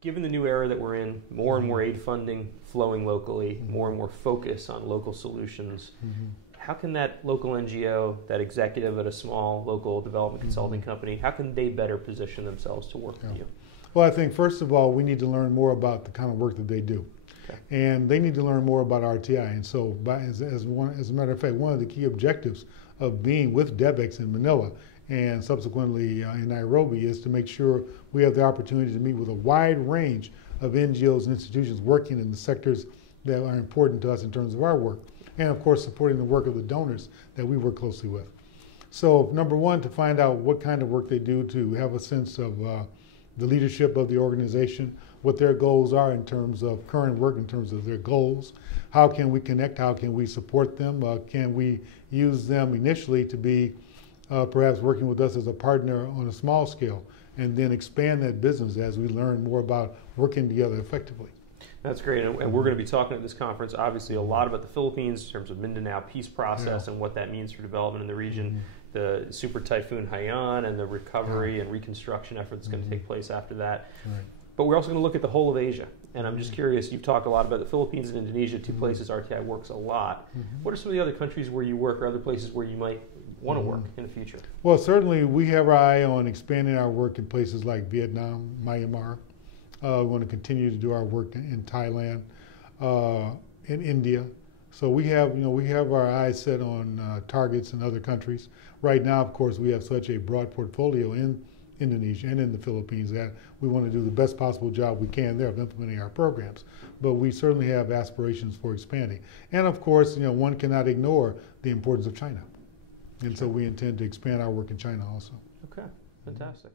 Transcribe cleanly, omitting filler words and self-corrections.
Given the new era that we're in, more and more aid funding flowing locally, more and more focus on local solutions, how can that local NGO, that executive at a small local development consulting company, how can they better position themselves to work with you? Well, I think first of all, we need to learn more about the kind of work that they do. Okay. And they need to learn more about RTI. And so as a matter of fact, one of the key objectives of being with DevEx in Manila and subsequently in Nairobi is to make sure we have the opportunity to meet with a wide range of NGOs and institutions working in the sectors that are important to us in terms of our work. And of course, supporting the work of the donors that we work closely with. So number one, to find out what kind of work they do, to have a sense of the leadership of the organization, what their goals are in terms of current work, in terms of their goals. How can we connect? How can we support them? Can we use them initially to be perhaps working with us as a partner on a small scale, and then expand that business as we learn more about working together effectively. That's great, and we're going to be talking at this conference obviously a lot about the Philippines in terms of Mindanao peace process and what that means for development in the region, the Super Typhoon Haiyan and the recovery and reconstruction effort that's going to take place after that. But we're also going to look at the whole of Asia, and I'm just curious, you've talked a lot about the Philippines and Indonesia, two places RTI works a lot. What are some of the other countries where you work, or other places where you might want to work in the future? Well, certainly we have our eye on expanding our work in places like Vietnam, Myanmar. We want to continue to do our work in Thailand, in India. So we have our eyes set on targets in other countries. Right now, of course, we have such a broad portfolio in Indonesia and in the Philippines that we want to do the best possible job we can there of implementing our programs. But we certainly have aspirations for expanding. And of course, one cannot ignore the importance of China. And so we intend to expand our work in China also. Okay, fantastic.